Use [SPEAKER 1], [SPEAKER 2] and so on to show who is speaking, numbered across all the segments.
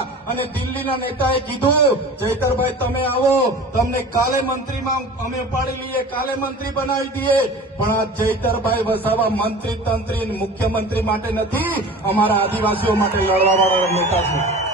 [SPEAKER 1] અને દિલ્હીના નેતાએ કીધું, જયતરભાઈ, તમે આવો, તમને કાલે મંત્રીમાં અમે ઉપાડી લઈએ, કાલે મંત્રી બનાવી દઈએ. પણ આ જયતરભાઈ વસાવા મંત્રી તંત્રી મુખ્યમંત્રી માટે નથી, અમારા આદિવાસીઓ માટે લડવા વાળા નેતા છે.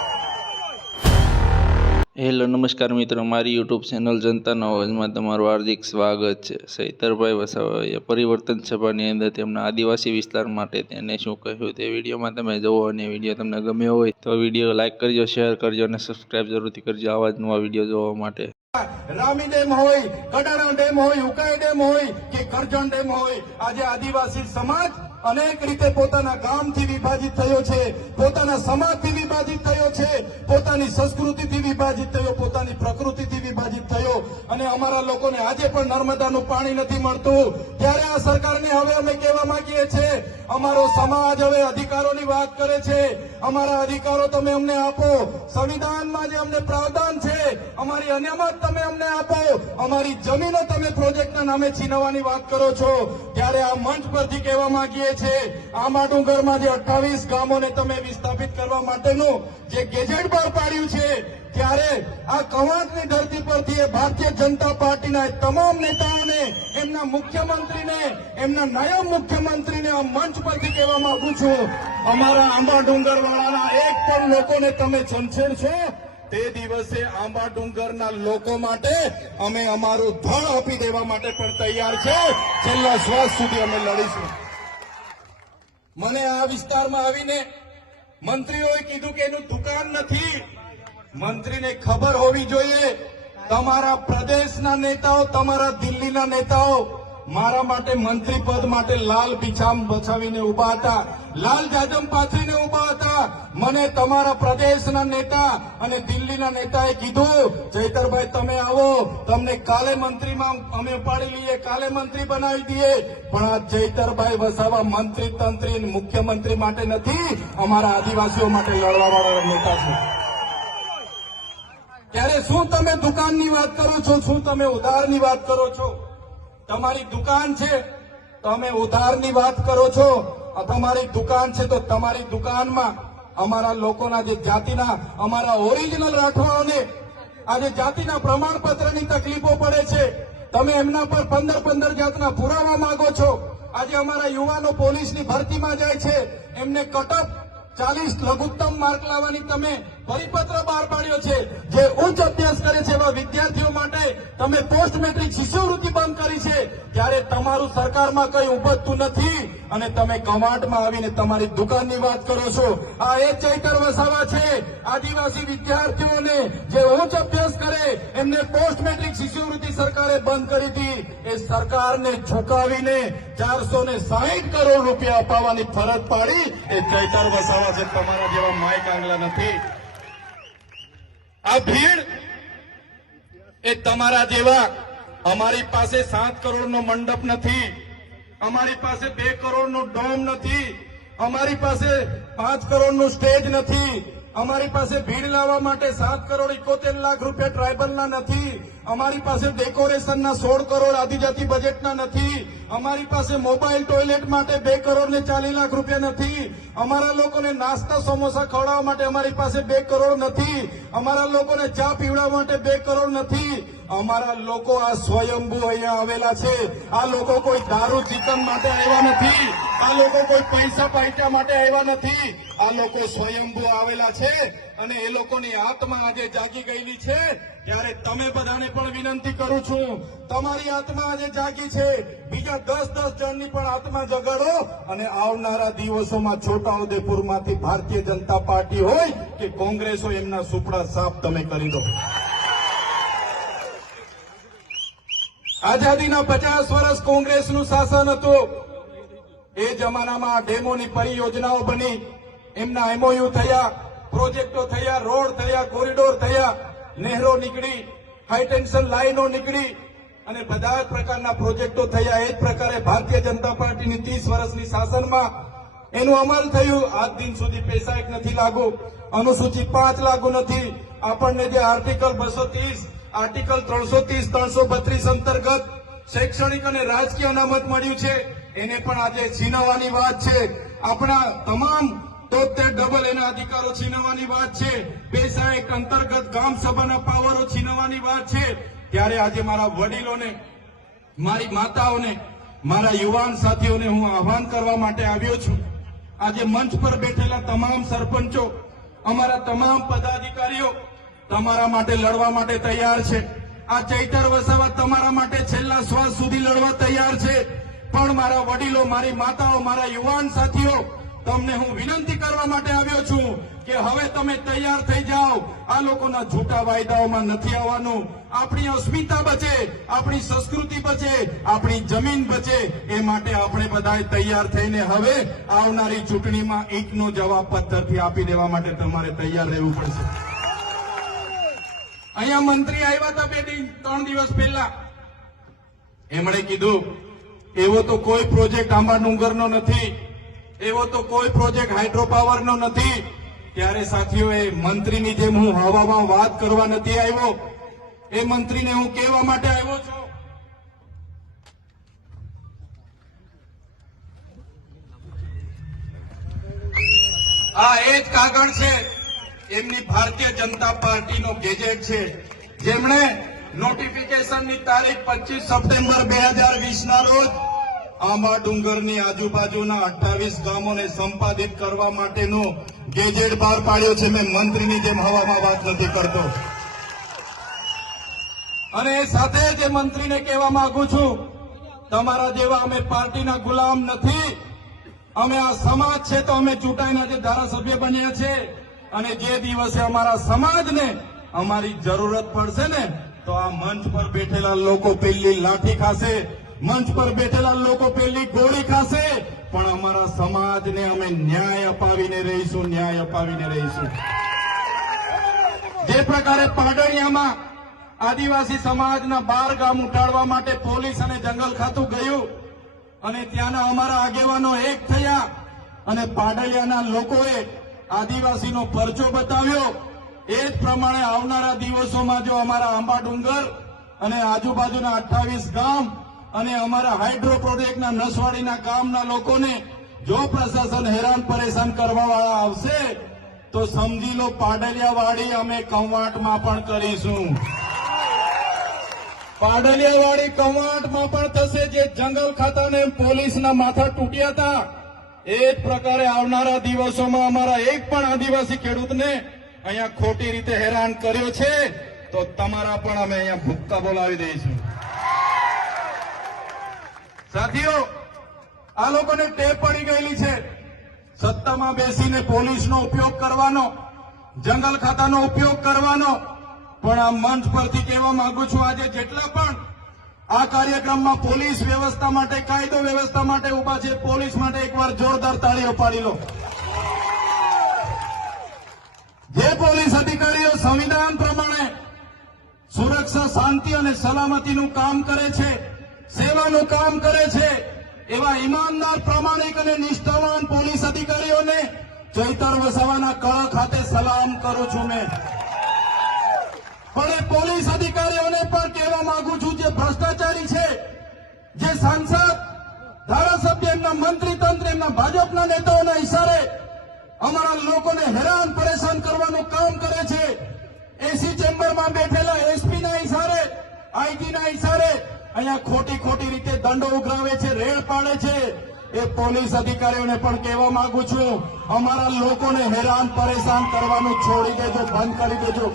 [SPEAKER 2] હેલો, નમસ્કાર મિત્રો. મારી યુટ્યુબ ચેનલ જનતાનો અવાજમાં તમારું હાર્દિક સ્વાગત છે. સૈતરભાઈ વસાવાએ પરિવર્તન સભાની અંદર તેમના આદિવાસી વિસ્તાર માટે તેને શું કહ્યું તે વિડીયોમાં તમે જુઓ અને વીડિયો તમને ગમ્યો હોય તો વીડિયો લાઇક કરજો, શેર કરજો અને સબસ્ક્રાઈબ જરૂરથી કરજો. આવા જ નવા વીડિયો જોવા માટે.
[SPEAKER 1] રામી ડેમ હોય, કડાણા ડેમ હોય, ઉકાઈ ડેમ હોય કે કરજણ ડેમ હોય, આજે આદિવાસી સમાજ અનેક રીતે પોતાના ગામથી વિભાજિત થયો છે. પોતાના સમાજથી વિભાજિત થયો છે. પોતાની સંસ્કૃતિથી વિભાજિત થયો, પોતાની પ્રકૃતિથી વિભાજિત થયો. અને અમારા લોકોને આજે પણ નર્મદાનું પાણી નથી મળતું. ત્યારે આ સરકારને હવે અમે કહેવા માંગીએ છીએ, અમારો સમાજ હવે અધિકારોની વાત કરે છે. અમારા અધિકારો તમે અમને આપો. સંવિધાનમાં જે અમને પ્રાવધાન છે, અમારી અનામત તમે અમને આપો. અમારી જમીનો તમે પ્રોજેક્ટના નામે છીનવવાની વાત કરો છો. ત્યારે આ મંચ પરથી કહેવા માંગીએ છીએ આંબા ડુંગરમાં જે અઠ્ઠાવીસ ગામોને તમે વિસ્થાપિત કરવા માટેનું જે ગેજેટ બહાર પાડ્યું છે, ત્યારે આ કવાંટની ધરતી પરથી એ ભારતીય જનતા પાર્ટીના તમામ નેતાઓને, એમના મુખ્યમંત્રીને, એમના નાયબ મુખ્યમંત્રીને આ મંચ પરથી કહેવા માંગુ છું. અમારા આંબા ડુંગર વાળાના એક પણ લોકોને તમે છંછેડશો? તે દિવસે આંબા ડુંગરના લોકો માટે અમે અમારું ધન આપી દેવા માટે પણ તૈયાર છે. છેલ્લા શ્વાસ સુધી અમે લડીશું. મને આ વિસ્તારમાં આવીને મંત્રીઓએ કીધું કે એનું દુકાન નથી. મંત્રીને ખબર હોવી જોઈએ. તમારા પ્રદેશના નેતાઓ, તમારા દિલ્હીના નેતાઓ મારા માટે મંત્રી પદ માટે લાલ પીછામ બચાવીને ઊભા હતા. લાલ જાજમ પાથરીને ઊભા હતા મને તમારા પ્રદેશના નેતા અને દિલ્હીના નેતાએ કીધું, જયતરભાઈ, તમે આવો. તમને કાલે મંત્રીમાં અમે ઉપાડી લઈએ, કાલે મંત્રી બનાવી દઈએ. પણ આ જયતરભાઈ વસાવા મંત્રી તંત્રી મુખ્યમંત્રી માટે નથી, અમારા આદિવાસીઓ માટે લડવા નેતા છે. ત્યારે શું તમે દુકાનની વાત કરો છો? શું તમે ઉધારની વાત કરો છો? તમારી દુકાન છે. તમે ઉધારની વાત કરો છો. તમારી દુકાન છે તો તમારી દુકાનમાં અમારા લોકોના જે જાતિના, અમારા ઓરિજિનલ રાઠવાઓને આજે જાતિના પ્રમાણપત્રની તકલીફો પડે છે. તમે એમના પર પંદર પંદર જાતના પુરાવા માંગો છો. આજે અમારા યુવાનો પોલીસની ભરતીમાં જાય છે. એમને કટઅપ ચાલીસ લઘુત્તમ માર્ક લાવવાની તમે પરિપત્ર બહાર પાડ્યો છે. જે ઉચ્ચ અભ્યાસ કરે છે એવા વિદ્યાર્થીઓ માટે તમે પોસ્ટ મેટ્રિક શિષ્યવૃત્તિ બંધ કરી છે. ત્યારે તમારું સરકારમાં કઈ ઉપજતું નથી અને તમે કમાટમાં આવીને તમારી દુકાનની વાત કરો છો. આ એ ચૈતર વસાવા છે. આદિવાસી વિદ્યાર્થીઓને જે ઉચ્ચ અભ્યાસ કરે, એમને પોસ્ટ મેટ્રિક શિષ્યવૃત્તિ સરકારે બંધ કરી હતી. એ સરકારને ઝુકાવીને ચારસો ને સાહીઠ કરોડ રૂપિયા અપાવવાની ફરજ પાડી. એ ચૈતર વસાવા છે. તમારા જેવા માય કાંગલા નથી. આ ભીડ એ તમારા જેવા અમારી પાસે સાત કરોડનો મંડપ નથી, અમારી પાસે બે કરોડનો ડોમ નથી, અમારી પાસે પાંચ કરોડનું સ્ટેજ નથી, અમારી પાસે ભીડ લાવવા માટે સાત કરોડ એકોતેર લાખ રૂપિયા ટ્રાયબલના નથી અમારી પાસે ડેકોરેશનના સોળ કરોડ આદિજાતિ બજેટના નથી. અમારી પાસે મોબાઈલ ટોયલેટ માટે બે કરોડ ને ચાલીસ લાખ રૂપિયા નથી. અમારા લોકોને નાસ્તા સમોસા ખવડાવવા માટે અમારી પાસે બે કરોડ નથી. અમારા લોકોને ચા પીવડાવવા માટે બે કરોડ નથી. અમારા લોકો આ સ્વયંભૂ અહીંયા આવેલા છે. આ લોકો કોઈ દારૂ ચિકન માટે આવ્યા નથી. આ લોકો કોઈ પૈસા પાઇટા માટે આવ્યા નથી. આ લોકો સ્વયંભૂ આવેલા છે અને એ લોકોની આત્મા આજે જાગી ગયેલી છે. ત્યારે તમે બધાને પણ વિનંતી કરું છું, તમારી આત્મા આજે જાગી છે. બીજા દસ દસ જણની પણ આત્મા જગાડો અને આવનારા દિવસોમાં છોટાઉદેપુરમાંથી ભારતીય જનતા પાર્ટી હોય કે કોંગ્રેસ હોય, એમના સુપડા સાફ તમે કરી દો. આઝાદીના પચાસ વર્ષ કોંગ્રેસનું શાસન હતું. એ જમાનામાં ડેમોની પરિયોજનાઓ બની. એમના એમઓયુ થયા, પ્રોજેક્ટો થયા, રોડ થયા, કોરિડોર થયા, નહેરો નીકળી હાઈટેન્શન લાઈનો નીકળી અને બધા જ પ્રકારના પ્રોજેક્ટો થયા. એ જ પ્રકારે ભારતીય જનતા પાર્ટીની ત્રીસ વર્ષની શાસનમાં એનું અમલ થયું. આજ દિન સુધી પૈસા એક નથી લાગુ. અનુસૂચિત પાંચ લાગુ નથી. આપણને જે આર્ટિકલ બસો ત્રીસ આર્ટિકલ ત્રણસો ત્રીસ ત્રણસો બત્રીસ અંતર્ગત શૈક્ષણિક અને રાજકીય અનામત મળ્યું છે. એને પણ આજે છીનવવાની વાત છે. આપણા તમામ તો તે ડબલ એના અધિકારો છીનવવાની વાત છે. બે એક અંતર્ગત ગામ સભાના પાવરો છીનવવાની વાત છે. ત્યારે આજે મારા વડીલોને, મારી માતાઓને, મારા યુવાન સાથીઓને હું આહવાન કરવા માટે આવ્યો છું. આજે મંચ પર બેઠેલા તમામ સરપંચો, અમારા તમામ પદાધિકારીઓ તમારા માટે લડવા માટે તૈયાર છે. આ ચૈતર વસાવા તમારા માટે છેલ્લા શ્વાસ સુધી લડવા તૈયાર છે. પણ મારા વડીલો, મારી માતાઓ, મારા યુવાન સાથીઓ, તમને હું વિનંતી કરવા માટે આવ્યો છું કે હવે તમે તૈયાર થઈ જાઓ. આ લોકોના જૂઠા વાયદાઓમાં નથી આવવાનું. આપણી અસ્મિતા બચે, આપણી સંસ્કૃતિ બચે, આપણી જમીન બચે. એ માટે આપણે બધા તૈયાર થઈને હવે આવનારી ચૂંટણીમાં ઈંટનો જવાબ પથ્થરથી આપી દેવા માટે તમારે તૈયાર રહેવું પડશે. અહીંયા મંત્રી આવ્યા હતા બે ત્રણ દિવસ પહેલા. એમણે કીધું, એવો તો કોઈ પ્રોજેક્ટ આંબા ડુંગરનો નથી, એવો તો કોઈ પ્રોજેક્ટ હાઇડ્રો પાવરનો નથી. ત્યારે સાથીઓએ મંત્રીની જેમ હું હવામાં વાત કરવા નથી આવ્યો. એ મંત્રીને હું કહેવા માટે આવ્યો છું. આ એ જ કાગળ છે. એમની ભારતીય જનતા પાર્ટીનો ગેજેટ છે. જેમણે નોટિફિકેશનની તારીખ પચીસ સપ્ટેમ્બર બે હજાર વીસના રોજ આંબા ડુંગરની આજુબાજુના અઠાવીસ ગામોને સંપાદિત કરવા માટેનો ગેજેટ બહાર પાડ્યો છે. મેં મંત્રીની જેમ હવામાં વાત નથી કરતો. અને એ સાથે જે મંત્રીને કહેવા માંગુ છું, તમારા જેવા અમે પાર્ટીના ગુલામ નથી. અમે આ સમાજ છે તો અમે ચૂંટાઈના જે ધારાસભ્ય બન્યા છે. અને જે દિવસે અમારા સમાજને અમારી જરૂરત પડશે ને, તો આ મંચ પર બેઠેલા લોકો પેલી લાઠી ખાશે, મંચ પર બેઠેલા લોકો પેલી ગોળી ખાશે. પણ અમારા સમાજને અમે ન્યાય અપાવીને રહીશું, ન્યાય અપાવીને રહીશું. જે પ્રકારે પાડળિયામાં આદિવાસી સમાજના બાર ગામ ઉઠાડવા માટે પોલીસ અને જંગલ ખાતું ગયું અને ત્યાંના અમારા આગેવાનો એક થયા અને પાડલિયાના લોકોએ આદિવાસીનો પરચો બતાવ્યો. એ જ પ્રમાણે આવનારા દિવસોમાં જો અમારા આંબા ડુંગર અને આજુબાજુના અઠ્ઠાવીસ ગામ અને અમારા હાઇડ્રો પ્રોજેક્ટના નસવાડીના ગામના લોકોને જો પ્રશાસન હેરાન પરેશાન કરવાવાળા આવશે, તો સમજી લો પાડલિયાવાડી અમે કવાંટમાં પણ કરીશું. પાડલિયાવાડી કવાંટમાં પણ થશે જે જંગલ ખાતાને પોલીસના માથા તૂટ્યા હતા. એ પ્રકારે આવનારા દિવસોમાં અમારા એક પણ આદિવાસી ખેડૂતને અહીંયા ખોટી રીતે હેરાન કર્યો છે, તો તમારા પણ અમે અહીંયા ભૂક્કા બોલાવી દઈશું. સાથીઓ, આ લોકોને ટેપ પડી ગયેલી છે. સત્તામાં બેસીને પોલીસનો ઉપયોગ કરવાનો, જંગલ ખાતાનો ઉપયોગ કરવાનો, પણ આ મંચ પરથી કહેવા માંગુ છું, આજે જેટલા પણ આ કાર્યક્રમમાં પોલીસ વ્યવસ્થા માટે, કાયદો વ્યવસ્થા માટે ઊભા છે. પોલીસ માટે એકવાર જોરદાર તાળીઓ પાડી લો. જે પોલીસ અધિકારીઓ સંવિધાન પ્રમાણે સુરક્ષા, શાંતિ અને સલામતીનું કામ કરે છે, સેવાનું કામ કરે છે, એવા ઈમાનદાર, પ્રામાણિક અને નિષ્ઠાવાન પોલીસ અધિકારીઓને ચૈતર વસાવાના કળ ખાતે સલામ કરું છું મેં. પણ અધિકારીઓને પણ કહેવા માંગુ છું જે ભ્રષ્ટાચારી છે, જે સાંસદ, ધારાસભ્ય એમના મંત્રી તંત્ર એમના ભાજપના નેતાઓના ઇશારે અમારા લોકોને હેરાન પરેશાન કરવાનું કામ કરે છે. એસી ચેમ્બરમાં બેઠેલા એસપીના ઇશારે આઈટીના ઇશારે અહીંયા ખોટી ખોટી રીતે દંડો ઉઘરાવે છે, રેડ પાડે છે. એ પોલીસ અધિકારીઓને પણ કહેવા માંગુ છું, અમારા લોકોને હેરાન પરેશાન કરવાનું છોડી દેજો, બંધ કરી દેજો.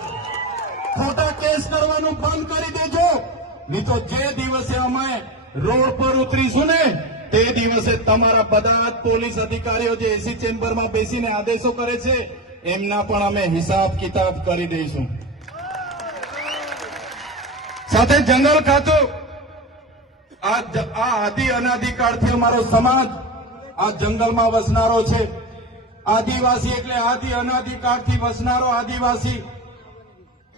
[SPEAKER 1] ખોટા કેસ કરવાનું બંધ કરી દેજો. નહીં તો જે દિવસે અમે રોડ પર ઉતરીશું ને, તે દિવસે તમારા બધા પોલીસ અધિકારીઓ જે એસી ચેમ્બરમાં બેસીને આદેશો કરે છે, એમના પણ અમે હિસાબ કિતાબ કરી દઈશું. સાથે જંગલ ખાતું. આ આદિ અનાધિકાળથી અમારો સમાજ આ જંગલમાં વસનારો છે. આદિવાસી એટલે આદિ અનાધિકાળથી વસનારો આદિવાસી.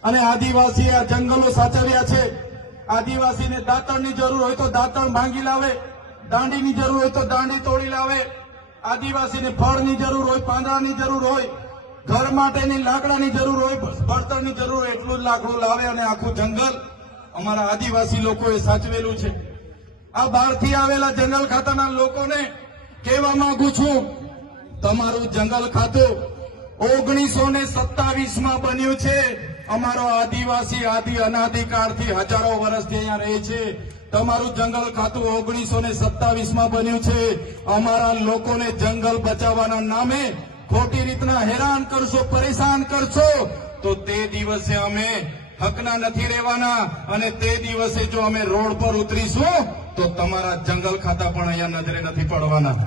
[SPEAKER 1] અને આદિવાસી આ જંગલો સાચવ્યા છે. આદિવાસીને દાંતણની જરૂર હોય તો દાંતણ ભાંગી લાવે, દાંડીની જરૂર હોય તો દાંડી તોડી લાવે. આદિવાસીને ફળની જરૂર હોય, પાંદડાની જરૂર હોય, ઘર માટેની લાકડાની જરૂર હોય બળતણની જરૂર હોય, એટલું જ લાકડું લાવે અને આખું જંગલ અમારા આદિવાસી લોકોએ સાચવેલું છે. આ બહારથી આવેલા જંગલ ખાતાના લોકોને કહેવા માંગુ છું, તમારું જંગલ ખાતું ઓગણીસો ને સત્તાવીસમાં બન્યું છે. અમારો આદિવાસી, આદિ અનાધિકાળથી હજારો વર્ષથી અહીંયા રહે છે. તમારું જંગલ ખાતું ઓગણીસો ને સત્તાવીસમાં બન્યું છે. અમારા લોકોને જંગલ બચાવવાના નામે ખોટી રીતના હેરાન કરશો, પરેશાન કરશો. તો તે દિવસે અમે હકના નથી રહેવાના અને તે દિવસે જો અમે રોડ પર ઉતરીશું, તો તમારા જંગલ ખાતા પણ અહીંયા નજરે નથી પડવાના.